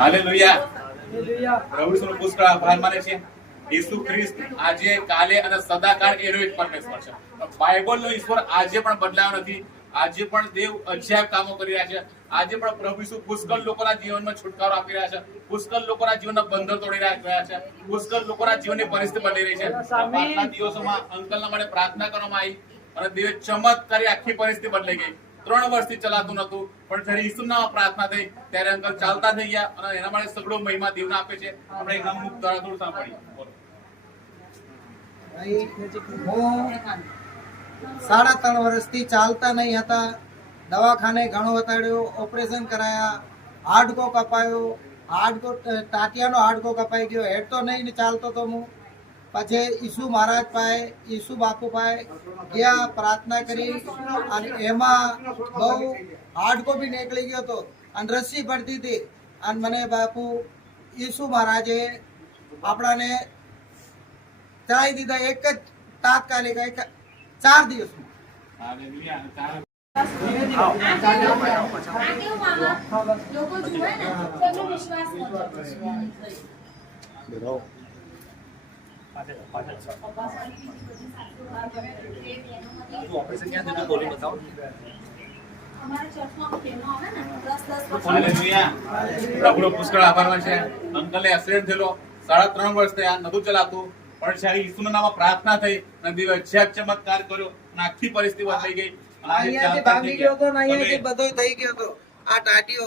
Hallelujah. પ્રભુનો પુષ્કળ આભાર માને છે. ઈસુ ખ્રિસ્ત આજે કાલે અને સદાકાળ એનો એક પરમેશ્વર છે. બાઇબલનો ઈશ્વર આજે પણ બદલાયો નથી. આજે પણ દેવ અજાયબ કામો કરી રહ્યા છે. આજે પણ પ્રભુ ઈસુ પુષ્કળ લોકોના જીવનમાં છુટકારો આપી રહ્યા છે. પુષ્કળ લોકોના જીવનના બંધન તોડી રહ્યા છે. પુષ્કળ લોકોના જીવનની પરિસ્થિતિ બદલી રહી છે. આજના દિવસોમાં અંકલના માટે પ્રાર્થના કરવામાં આવી અને દેવે ચમત્કારી આખી પરિસ્થિતિ બદલાઈ ગઈ. 3 વર્ષથી ચલાતું નતું, પણ જ્યારે ઈસુના પ્રાર્થના થઈ ત્યારે અંકલ ચાલતા થઈ ગયા અને એના માટે સગળો મહિમા દેવને આપે છે. આપણે એક અમુક થોડું સાંભળીએ. હું 3.5 વર્ષથી ચાલતા નહીં હતા. દવાખાને ઘણો વતાડ્યો, ઓપરેશન કરાયા, હાડકો કપાયો, ટાટિયાનો હાડકો કપાઈ ગયો, હેડ તો નહીં ને ચાલતો તો હું. પછી ઈસુ મહારાજ પાસે, ઈસુ બાપુ પાસે ગયા, પ્રાર્થના કરી અને એમાં બહુ હાડકો બી નીકળી ગયો હતો અને રસ્સી પડતી હતી. અને મને બાપુ ઈસુ મહારાજે આપણાને ચલાવી દીધા એક જ તાત્કાલિક 4 દિવસમાં. પ્રભુનો પુષ્કળ આભાર માને છે. અંકલને એક્સિડન્ટ થયેલો, 3.5 વર્ષ થયા, નતું ચલાતું, પણ જ્યારે ઈસુના નામમાં પ્રાર્થના થઈ અને દેવે અજાયબ ચમત્કાર કર્યો અને આખી પરિસ્થિતિ બદલાઈ ગઈ. અહીંયાથી ભાગી ગયો તો, અહીંયાથી બધો થઈ ગયો તો. આ ટાટીઓ